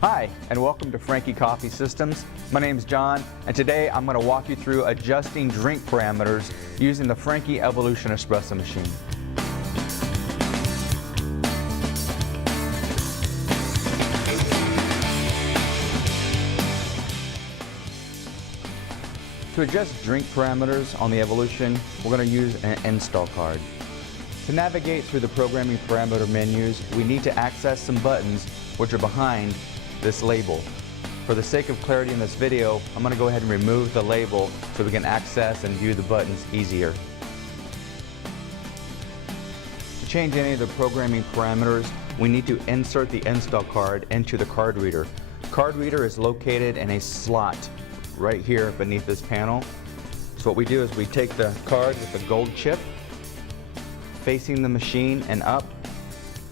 Hi, and welcome to Franke Coffee Systems. My name is John, and today I'm going to walk you through adjusting drink parameters using the Franke Evolution espresso machine. To adjust drink parameters on the Evolution, we're going to use an install card. To navigate through the programming parameter menus, we need to access some buttons which are behind this label. For the sake of clarity in this video, I'm going to go ahead and remove the label so we can access and view the buttons easier. To change any of the programming parameters, we need to insert the install card into the card reader. Card reader is located in a slot right here beneath this panel. So what we do is we take the card with the gold chip facing the machine and up,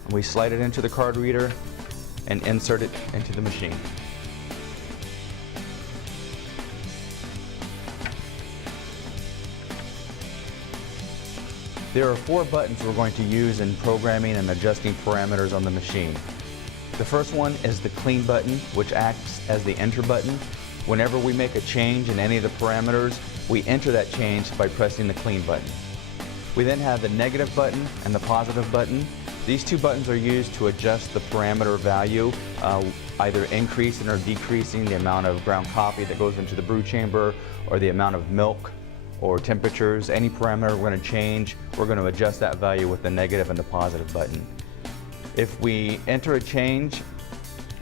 and we slide it into the card reader and insert it into the machine. There are 4 buttons we're going to use in programming and adjusting parameters on the machine. The first one is the clean button, which acts as the enter button. Whenever we make a change in any of the parameters, we enter that change by pressing the clean button. We then have the negative button and the positive button. These 2 buttons are used to adjust the parameter value, either increasing or decreasing the amount of ground coffee that goes into the brew chamber, or the amount of milk or temperatures. Any parameter we're going to change, we're going to adjust that value with the negative and the positive button. If we enter a change,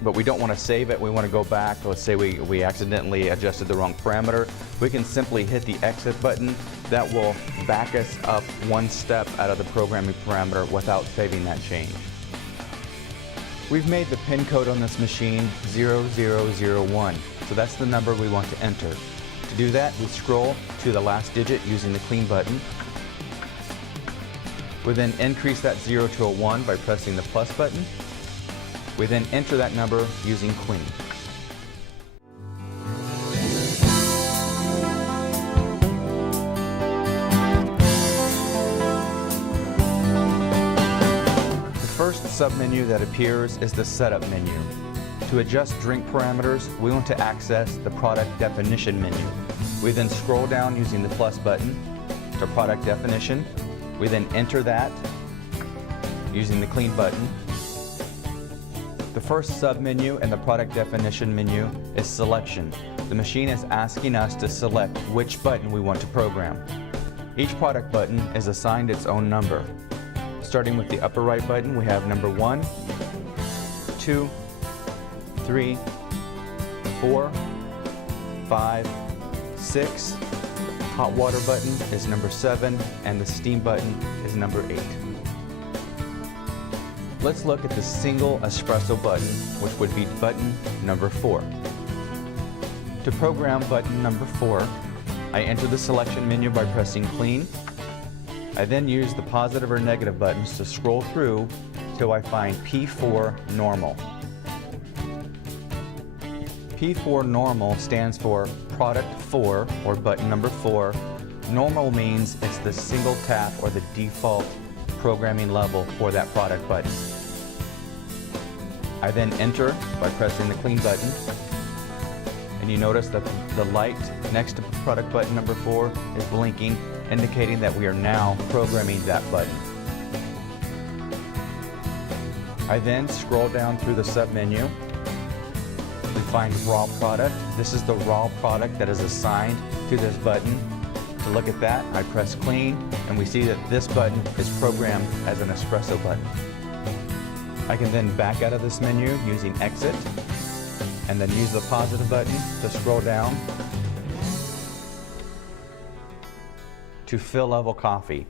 but we don't want to save it, we want to go back, let's say we accidentally adjusted the wrong parameter, we can simply hit the exit button. That will back us up 1 step out of the programming parameter without saving that change. We've made the pin code on this machine 0001, so that's the number we want to enter. To do that, we scroll to the last digit using the clean button. We then increase that 0 to a 1 by pressing the plus button. We then enter that number using clean. The first submenu that appears is the setup menu. To adjust drink parameters, we want to access the product definition menu. We then scroll down using the plus button to product definition. We then enter that using the clean button. The first submenu in the product definition menu is selection. The machine is asking us to select which button we want to program. Each product button is assigned its own number. Starting with the upper right button, we have number 1, 2, 3, 4, 5, 6. Hot water button is number 7, and the steam button is number 8. Let's look at the single espresso button, which would be button number 4. To program button number 4, I enter the selection menu by pressing clean. I then use the positive or negative buttons to scroll through till I find P4 normal. P4 normal stands for product 4, or button number 4. Normal means it's the single tap or the default programming level for that product button. I then enter by pressing the clean button, and you notice that the light next to product button number 4 is blinking, indicating that we are now programming that button. I then scroll down through the submenu. We find raw product. This is the raw product that is assigned to this button. To look at that, I press clean, and we see that this button is programmed as an espresso button. I can then back out of this menu using exit, and then use the positive button to scroll down to fill level coffee.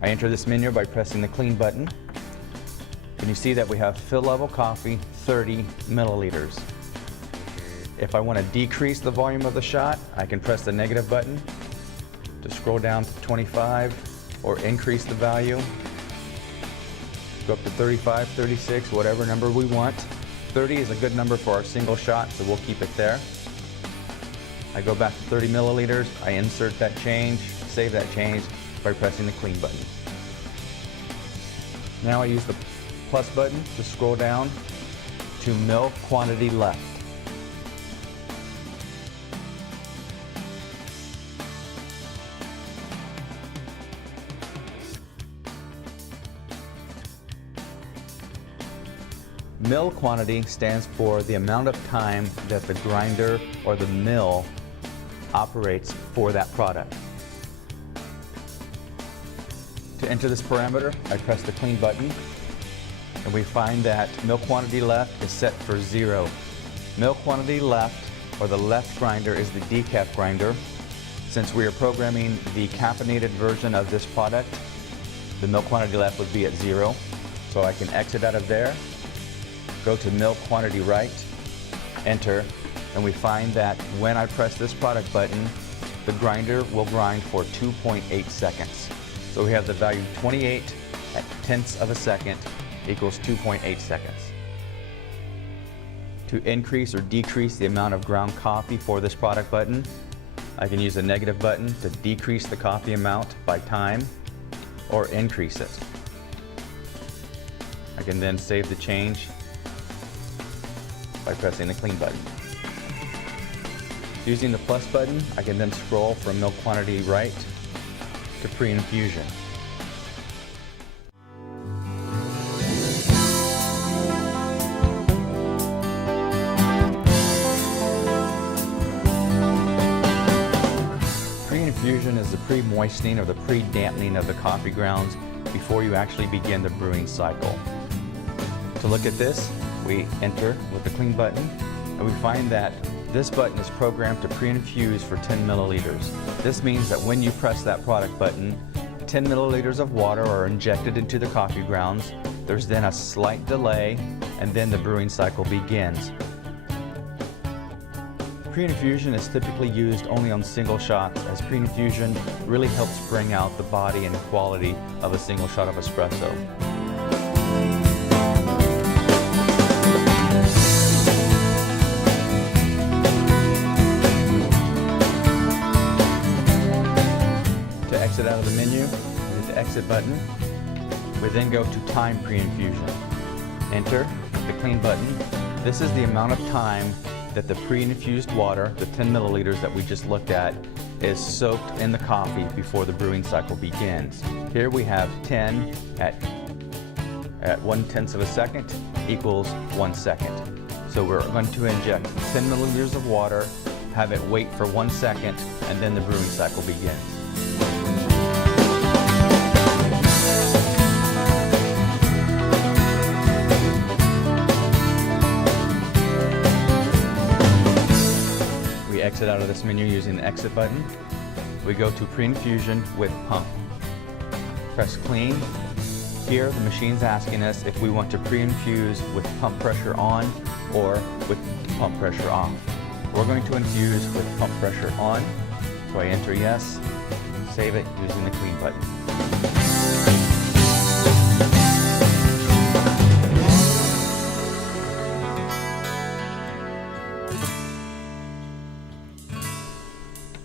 I enter this menu by pressing the clean button, and you see that we have fill level coffee 30 milliliters. If I want to decrease the volume of the shot, I can press the negative button to scroll down to 25, or increase the value, go up to 35, 36, whatever number we want. 30 is a good number for our single shot, so we'll keep it there. I go back to 30 milliliters, I insert that change, save that change by pressing the clean button. Now I use the plus button to scroll down to mill quantity left. Mill quantity stands for the amount of time that the grinder or the mill operates for that product. To enter this parameter, I press the clean button, and we find that mill quantity left is set for 0. Mill quantity left, or the left grinder, is the decaf grinder. Since we are programming the caffeinated version of this product, the mill quantity left would be at 0. So I can exit out of there, go to mill quantity right, enter, and we find that when I press this product button, the grinder will grind for 2.8 seconds. So we have the value 28 at tenths of a second equals 2.8 seconds. To increase or decrease the amount of ground coffee for this product button, I can use the negative button to decrease the coffee amount by time or increase it. I can then save the change by pressing the clean button. Using the plus button, I can then scroll from mill quantity right to pre-infusion. Pre-infusion is the pre-moistening or the pre-dampening of the coffee grounds before you actually begin the brewing cycle. To look at this, we enter with the clean button, and we find that this button is programmed to pre-infuse for 10 milliliters. This means that when you press that product button, 10 milliliters of water are injected into the coffee grounds. There's then a slight delay, and then the brewing cycle begins. Pre-infusion is typically used only on single shots, as pre-infusion really helps bring out the body and quality of a single shot of espresso. Exit out of the menu, hit the exit button. We then go to time pre-infusion. Enter the clean button. This is the amount of time that the pre-infused water, the 10 milliliters that we just looked at, is soaked in the coffee before the brewing cycle begins. Here we have 10 at 1/10 of a second equals 1 second. So we're going to inject 10 milliliters of water, have it wait for 1 second, and then the brewing cycle begins. We exit out of this menu using the exit button. We go to pre-infusion with pump. Press clean. Here the machine's asking us if we want to pre-infuse with pump pressure on or with pump pressure off. We're going to infuse with pump pressure on, so I enter yes, save it using the clean button.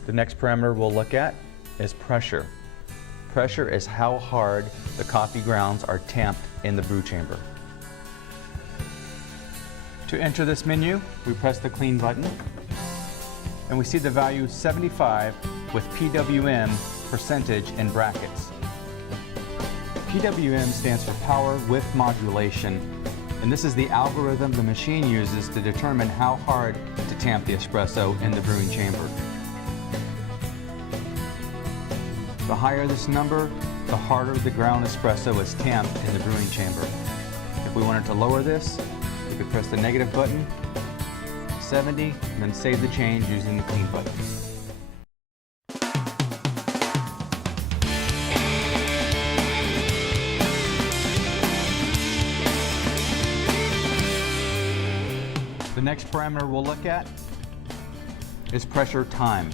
The next parameter we'll look at is pressure. Pressure is how hard the coffee grounds are tamped in the brew chamber. To enter this menu, we press the clean button, and we see the value 75 with PWM percentage in brackets. PWM stands for power with modulation, and this is the algorithm the machine uses to determine how hard to tamp the espresso in the brewing chamber. The higher this number, the harder the ground espresso is tamped in the brewing chamber. If we wanted to lower this, we could press the negative button, 70, and then save the change using the clean button. The next parameter we'll look at is pressure time.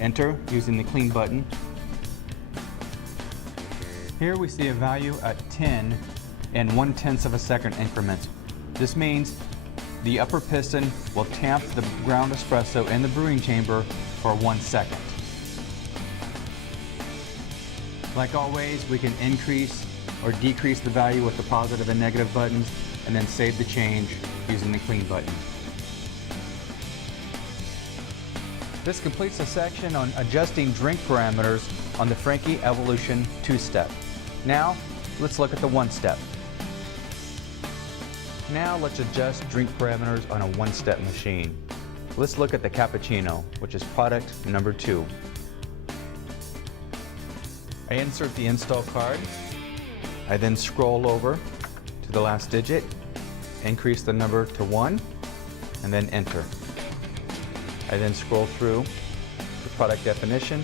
Enter using the clean button. Here we see a value at 10 in 1/10 of a second increments. This means The upper piston will tamp the ground espresso in the brewing chamber for 1 second. Like always, we can increase or decrease the value with the positive and negative buttons, and then save the change using the clean button. This completes the section on adjusting drink parameters on the Franke Evolution 2-step. Now, let's look at the 1-step. Now let's adjust drink parameters on a 1-step machine. Let's look at the cappuccino, which is product number 2. I insert the install card. I then scroll over to the last digit, increase the number to 1, and then enter. I then scroll through the product definition,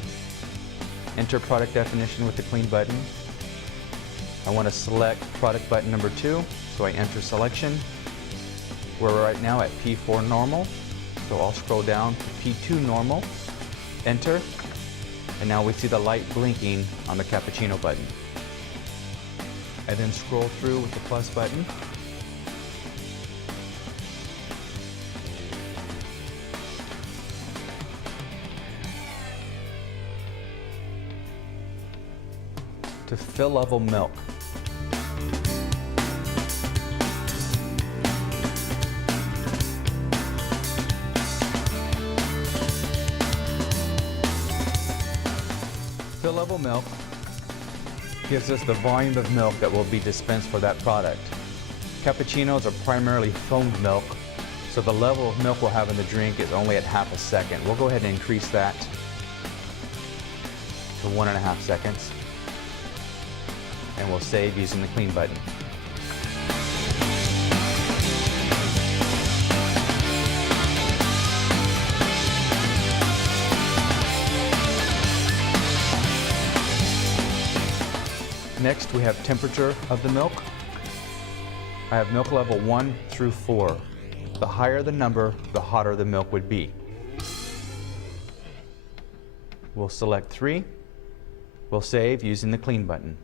enter product definition with the clean button. I want to select product button number 2, so I enter selection. We're right now at P4 normal, so I'll scroll down to P2 normal, enter, and now we see the light blinking on the cappuccino button. I then scroll through with the plus button. To fill level milk. Fill level milk gives us the volume of milk that will be dispensed for that product. Cappuccinos are primarily foamed milk, so the level of milk we'll have in the drink is only at half a second. We'll go ahead and increase that to 1.5 seconds. And we'll save using the clean button. Next, we have temperature of the milk. I have milk level 1 through 4. The higher the number, the hotter the milk would be. We'll select 3. We'll save using the clean button.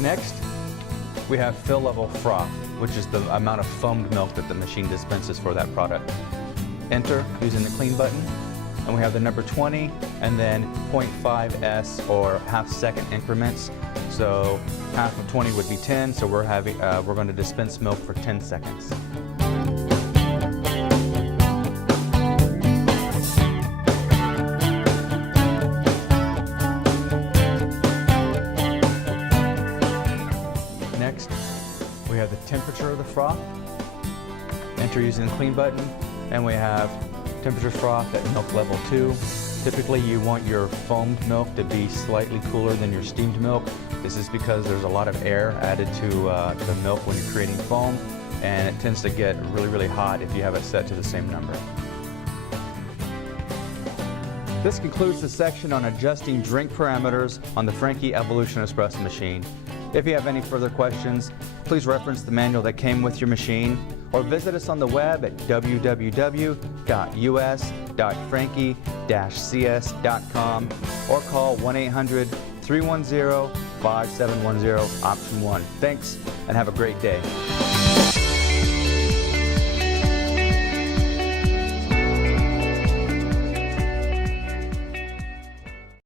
Next, we have fill level froth, which is the amount of foamed milk that the machine dispenses for that product. Enter using the clean button, and we have the number 20 and then 0.5s or half-second increments. So half of 20 would be 10, so we're going to dispense milk for 10 seconds. Next, we have the temperature of the froth. Enter using the clean button, and we have temperature froth at milk level 2. Typically you want your foamed milk to be slightly cooler than your steamed milk. This is because there's a lot of air added to the milk when you're creating foam, and it tends to get really, really hot if you have it set to the same number. This concludes the section on adjusting drink parameters on the Franke Evolution espresso machine. If you have any further questions, please reference the manual that came with your machine, or visit us on the web at www.us.franke-cs.com, or call 1-800-310-5710 option 1. Thanks, and have a great day.